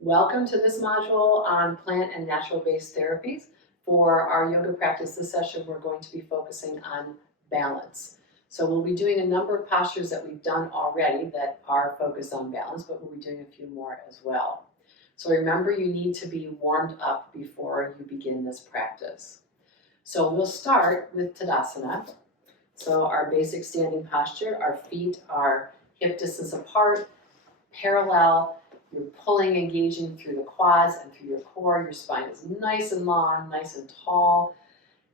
Welcome to this module on plant and natural-based therapies. For our yoga practice this session, we're going to be focusing on balance. So we'll be doing a number of postures that we've done already that are focused on balance, but we'll be doing a few more as well. So remember, you need to be warmed up before you begin this practice. So we'll start with Tadasana. So our basic standing posture, our feet are hip distance apart, parallel. You're pulling, engaging through the quads and through your core. Your spine is nice and long, nice and tall,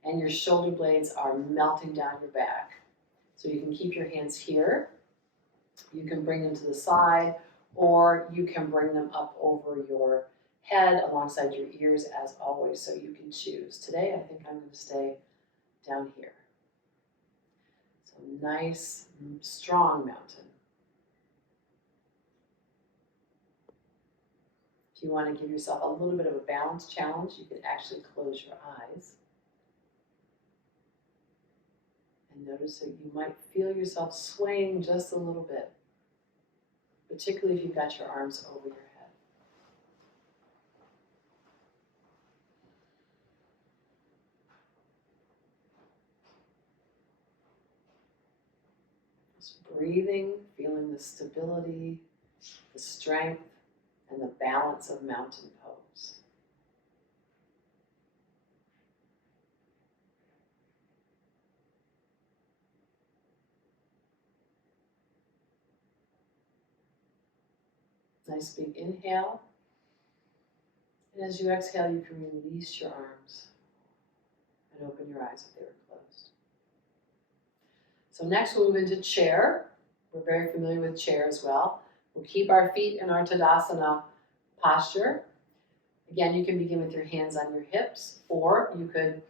and your shoulder blades are melting down your back. So you can keep your hands here. You can bring them to the side, or you can bring them up over your head alongside your ears as always, so you can choose. Today, I think I'm going to stay down here. So nice, strong mountain. If you want to give yourself a little bit of a balance challenge, you can actually close your eyes. And notice that you might feel yourself swaying just a little bit, particularly if you've got your arms over your head. Just breathing, feeling the stability, the strength, and the balance of mountain pose. Nice big inhale. And as you exhale, you can release your arms and open your eyes if they were closed. So next we'll move into chair. We're very familiar with chair as well. We'll keep our feet in our Tadasana posture. Again, you can begin with your hands on your hips, or you could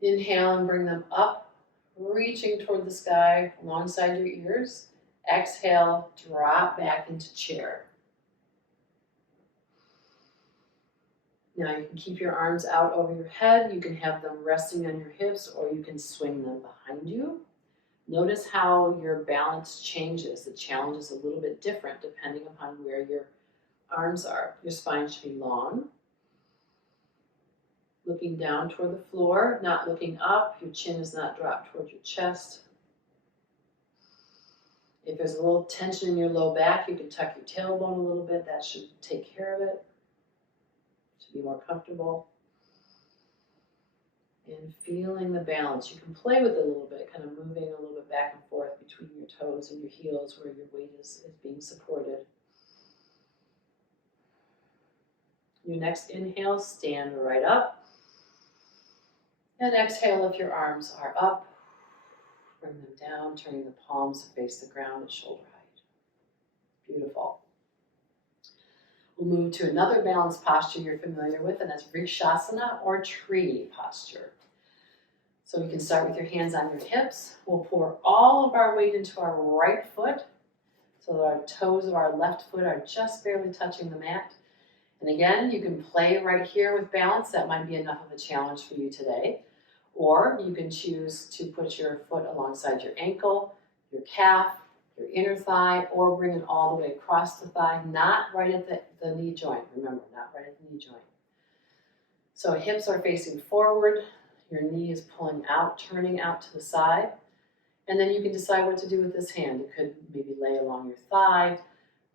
inhale and bring them up, reaching toward the sky alongside your ears. Exhale, drop back into chair. Now you can keep your arms out over your head. You can have them resting on your hips, or you can swing them behind you. Notice how your balance changes. The challenge is a little bit different depending upon where your arms are. Your spine should be long. Looking down toward the floor, not looking up. Your chin is not dropped toward your chest. If there's a little tension in your low back, you can tuck your tailbone a little bit. That should take care of it. Should be more comfortable. And feeling the balance. You can play with it a little bit, kind of moving a little bit back and forth between your toes and your heels where your weight is being supported. Your next inhale, stand right up. And exhale if your arms are up. Bring them down, turning the palms to face the ground at shoulder height. Beautiful. We'll move to another balanced posture you're familiar with, and that's Vrikshasana or tree posture. So you can start with your hands on your hips. We'll pour all of our weight into our right foot so that our toes of our left foot are just barely touching the mat. And again, you can play right here with balance. That might be enough of a challenge for you today. Or you can choose to put your foot alongside your ankle, your calf, your inner thigh, or bring it all the way across the thigh, not right at the knee joint. Remember, not right at the knee joint. So hips are facing forward. Your knee is pulling out, turning out to the side. And then you can decide what to do with this hand. It could maybe lay along your thigh,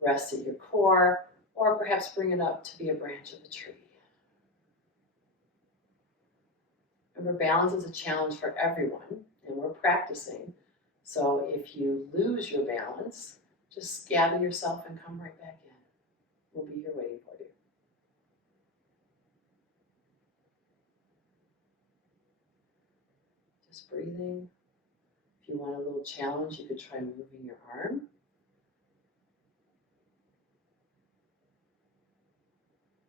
rest at your core, or perhaps bring it up to be a branch of a tree. Remember, balance is a challenge for everyone, and we're practicing. So if you lose your balance, just gather yourself and come right back in. We'll be here waiting for you. Just breathing. If you want a little challenge, you could try moving your arm.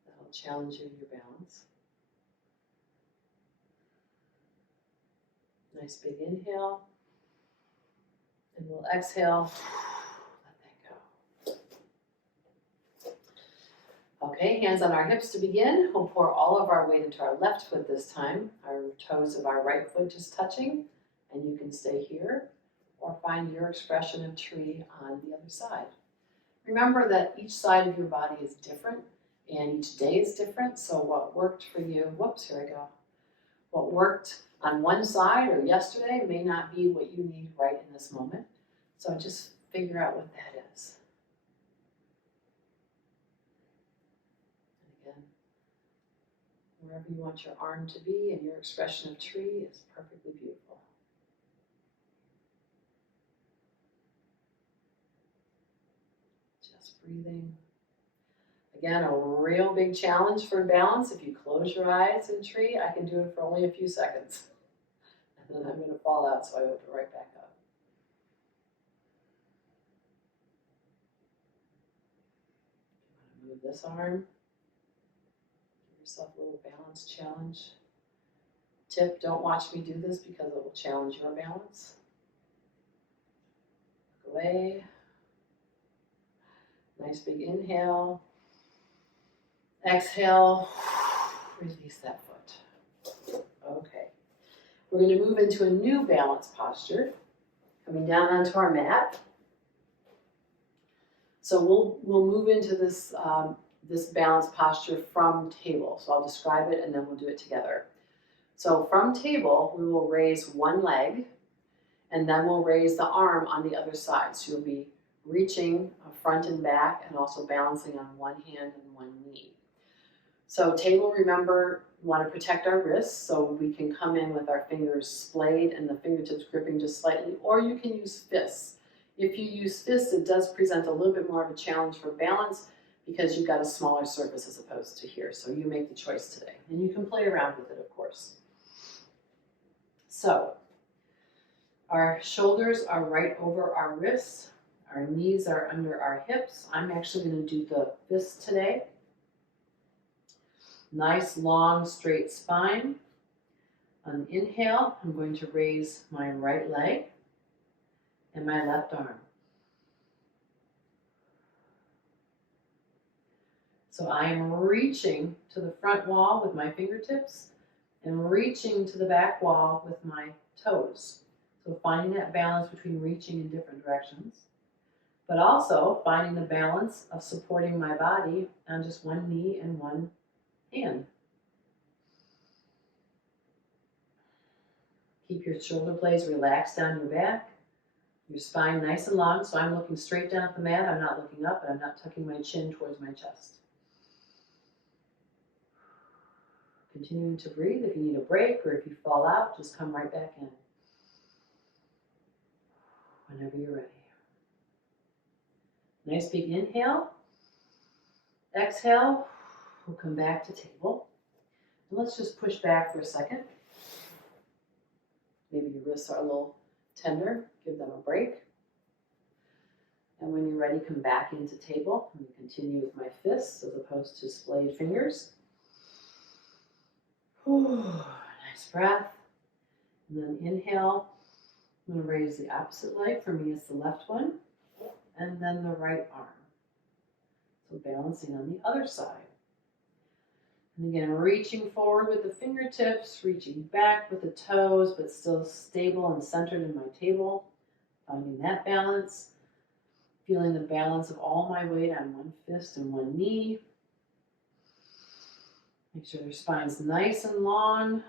That'll challenge you in your balance. Nice big inhale. And we'll exhale. Let that go. Okay, hands on our hips to begin. We'll pour all of our weight into our left foot this time. Our toes of our right foot just touching. And you can stay here or find your expression of tree on the other side. Remember that each side of your body is different and each day is different. So what worked for you, whoops, here I go. What worked on one side or yesterday may not be what you need right in this moment. So just figure out what that is. And again, wherever you want your arm to be and your expression of tree is perfectly beautiful. Just breathing. Again, a real big challenge for balance. If you close your eyes in tree, I can do it for only a few seconds. And then I'm going to fall out, so I open right back up. Move this arm. Give yourself a little balance challenge. Tip, don't watch me do this because it will challenge your balance. Look away. Nice big inhale. Exhale. Release that foot. Okay. We're going to move into a new balance posture. Coming down onto our mat. So we'll move into this this balance posture from table. So I'll describe it and then we'll do it together. So from table, we will raise one leg and then we'll raise the arm on the other side. So you'll be reaching front and back and also balancing on one hand and one knee. So table, remember, we want to protect our wrists so we can come in with our fingers splayed and the fingertips gripping just slightly, or you can use fists. If you use fists, it does present a little bit more of a challenge for balance because you've got a smaller surface as opposed to here. So you make the choice today. And you can play around with it, of course. So our shoulders are right over our wrists. Our knees are under our hips. I'm actually going to do the fists today. Nice, long, straight spine. On the inhale, I'm going to raise my right leg and my left arm. So I am reaching to the front wall with my fingertips and reaching to the back wall with my toes. So finding that balance between reaching in different directions, but also finding the balance of supporting my body on just one knee and one hand. Keep your shoulder blades relaxed down your back, your spine nice and long, so I'm looking straight down at the mat. I'm not looking up, and I'm not tucking my chin towards my chest. Continuing to breathe. If you need a break or if you fall out, just come right back in. Whenever you're ready. Nice big inhale. Exhale. We'll come back to table. And let's just push back for a second. Maybe your wrists are a little tender. Give them a break. And when you're ready, come back into table. I'm going to continue with my fists as opposed to splayed fingers. Nice breath. And then inhale. I'm going to raise the opposite leg. For me, it's the left one. And then the right arm. So balancing on the other side. And again, reaching forward with the fingertips, reaching back with the toes, but still stable and centered in my table. Finding that balance. Feeling the balance of all my weight on one fist and one knee. Make sure their spine's nice and long.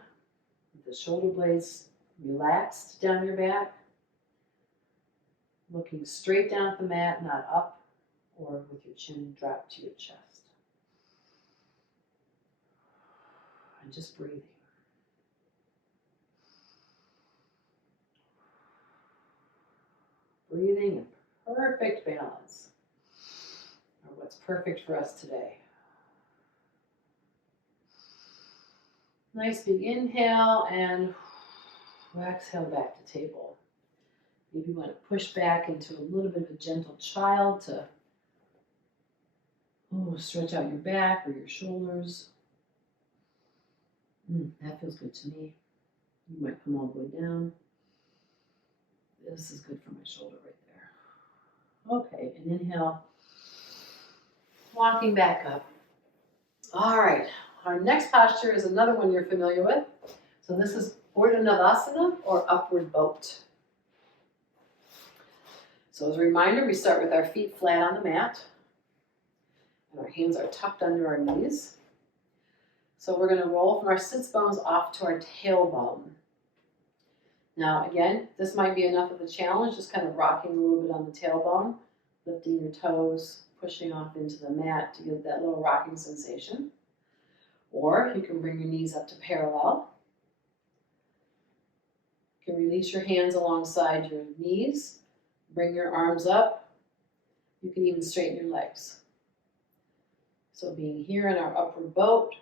With the shoulder blades relaxed down your back. Looking straight down at the mat, not up or with your chin dropped to your chest. And just breathing. Breathing in perfect balance, or what's perfect for us today. Nice big inhale and exhale back to table. Maybe you want to push back into a little bit of a gentle child to stretch out your back or your shoulders. That feels good to me. You might come all the way down. This is good for my shoulder right there. Okay, and inhale. Walking back up. All right, our next posture is another one you're familiar with. So this is Urdhva Navasana or upward boat. So as a reminder, we start with our feet flat on the mat, and our hands are tucked under our knees. So we're going to roll from our sits bones off to our tailbone. Now again, this might be enough of a challenge, just kind of rocking a little bit on the tailbone, lifting your toes, pushing off into the mat to get that little rocking sensation. Or you can bring your knees up to parallel. You can release your hands alongside your knees, bring your arms up. You can even straighten your legs. So being here in our upward boat,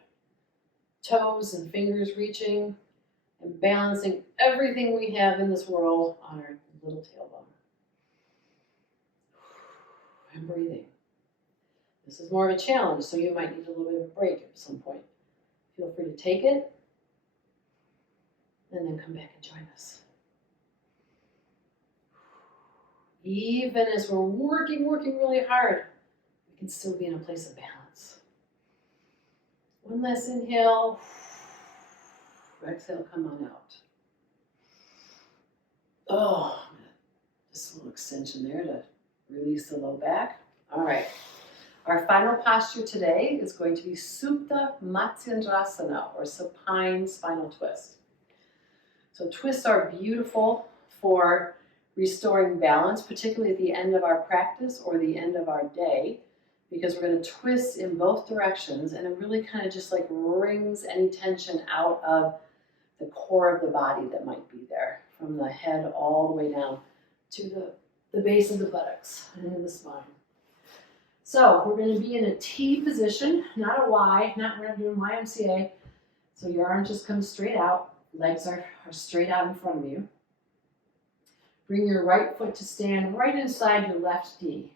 toes and fingers reaching, and balancing everything we have in this world on our little tailbone. And breathing. This is more of a challenge, so you might need a little bit of a break at some point. Feel free to take it, and then come back and join us. Even as we're working really hard, we can still be in a place of balance. One last inhale. Exhale, come on out. Oh, just a little extension there to release the low back. All right. Our final posture today is going to be Supta Matsyendrasana, or supine spinal twist. So twists are beautiful for restoring balance, particularly at the end of our practice or the end of our day, because we're going to twist in both directions, and it really kind of just like wrings any tension out of the core of the body that might be there, from the head all the way down to the base of the buttocks and into the spine. So we're going to be in a T position, not a Y, we're not doing YMCA. So your arms just come straight out, legs are straight out in front of you. Bring your right foot to stand right inside your left knee.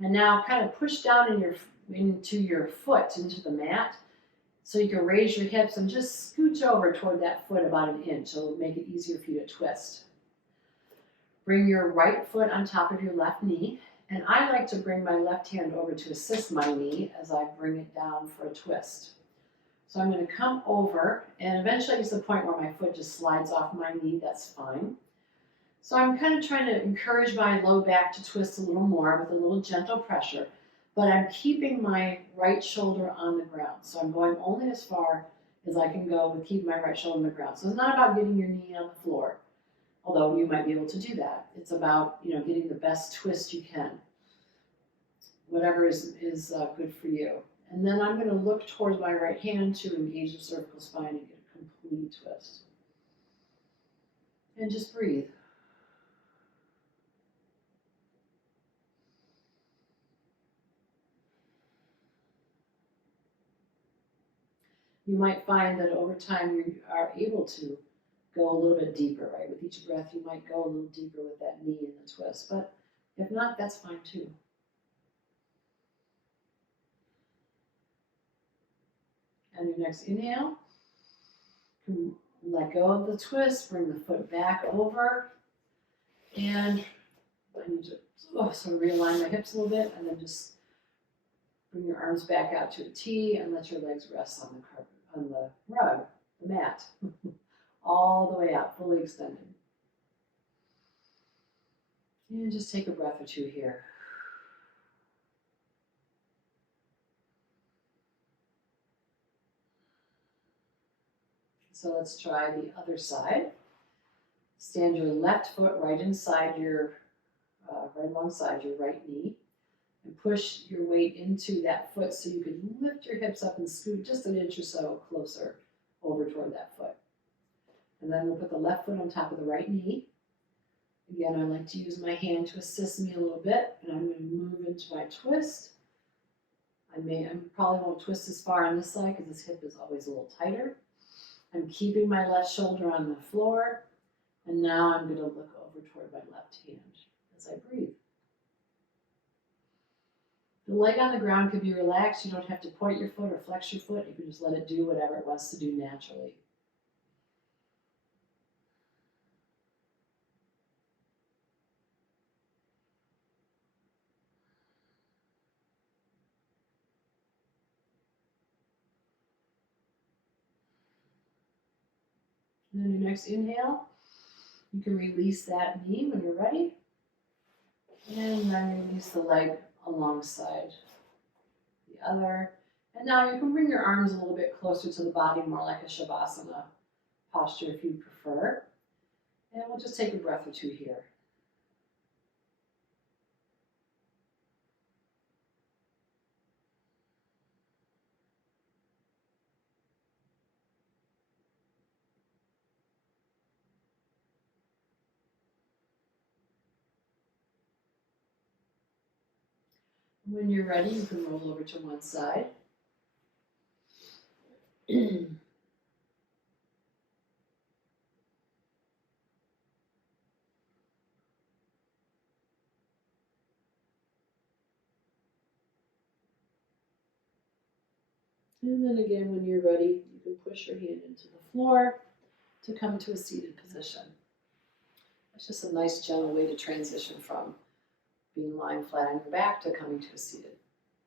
And now kind of push down into your foot, into the mat, so you can raise your hips and just scooch over toward that foot about an inch. It'll make it easier for you to twist. Bring your right foot on top of your left knee. And I like to bring my left hand over to assist my knee as I bring it down for a twist. So I'm going to come over, and eventually it's the point where my foot just slides off my knee. That's fine. So I'm kind of trying to encourage my low back to twist a little more with a little gentle pressure, but I'm keeping my right shoulder on the ground. So I'm going only as far as I can go with keeping my right shoulder on the ground. So it's not about getting your knee on the floor, although you might be able to do that. It's about, getting the best twist you can, whatever is good for you. And then I'm going to look towards my right hand to engage the cervical spine and get a complete twist. And just breathe. You might find that over time you are able to go a little bit deeper, right? With each breath, you might go a little deeper with that knee and the twist. But if not, that's fine too. And your next inhale, let go of the twist, bring the foot back over, and I need to sort of realign my hips a little bit, and then just bring your arms back out to a T and let your legs rest on the carpet, on the rug, the mat, all the way out, fully extended. And just take a breath or two here. So let's try the other side. Stand your left foot right inside your, right alongside your right knee, and push your weight into that foot so you can lift your hips up and scoot just an inch or so closer over toward that foot. And then we'll put the left foot on top of the right knee. Again, I like to use my hand to assist me a little bit, and I'm going to move into my twist. I probably won't twist as far on this side because this hip is always a little tighter. I'm keeping my left shoulder on the floor, and now I'm going to look over toward my left hand as I breathe. The leg on the ground could be relaxed. You don't have to point your foot or flex your foot. You can just let it do whatever it wants to do naturally. And then your next inhale, you can release that knee when you're ready. And then release the leg alongside the other. And now you can bring your arms a little bit closer to the body, more like a Shavasana posture if you prefer. And we'll just take a breath or two here. When you're ready, you can roll over to one side. And then again, when you're ready, you can push your hand into the floor to come to a seated position. It's just a nice, gentle way to transition from being lying flat on your back to coming to a seated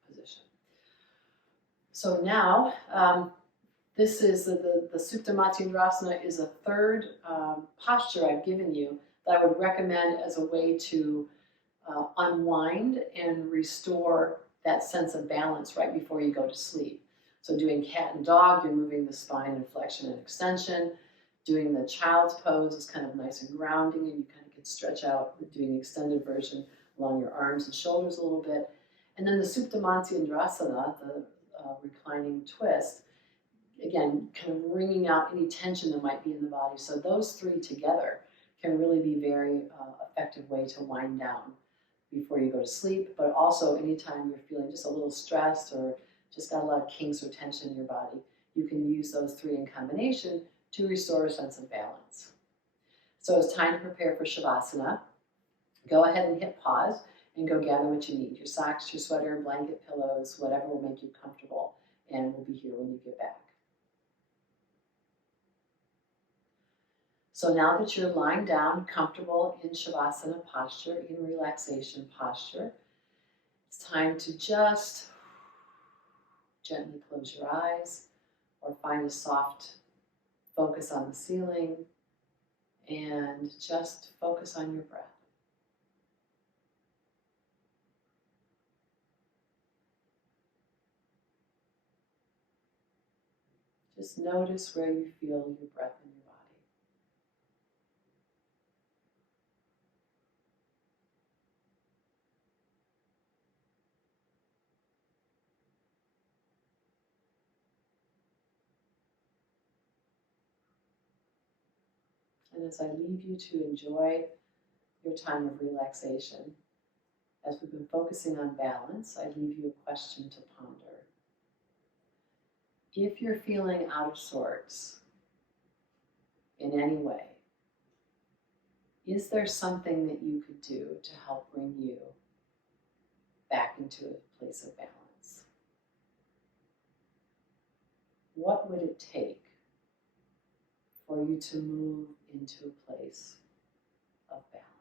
position. So now, this is the Supta Matsyendrasana is a third posture I've given you that I would recommend as a way to unwind and restore that sense of balance right before you go to sleep. So doing cat and dog, you're moving the spine in flexion and extension. Doing the child's pose is kind of nice and grounding, and you kind of can stretch out doing the extended version along your arms and shoulders a little bit. And then the Supta Matsyendrasana, the reclining twist, again, kind of wringing out any tension that might be in the body. So those three together can really be a very effective way to wind down before you go to sleep, but also anytime you're feeling just a little stressed or just got a lot of kinks or tension in your body, you can use those three in combination to restore a sense of balance. So it's time to prepare for Shavasana. Go ahead and hit pause and go gather what you need. Your socks, your sweater, blanket, pillows, whatever will make you comfortable, and we'll be here when you get back. So now that you're lying down, comfortable in Shavasana posture, in relaxation posture, it's time to just gently close your eyes or find a soft focus on the ceiling and just focus on your breath. Just notice where you feel your breath in your body. And as I leave you to enjoy your time of relaxation, as we've been focusing on balance, I leave you a question to ponder. If you're feeling out of sorts in any way, is there something that you could do to help bring you back into a place of balance? What would it take for you to move into a place of balance?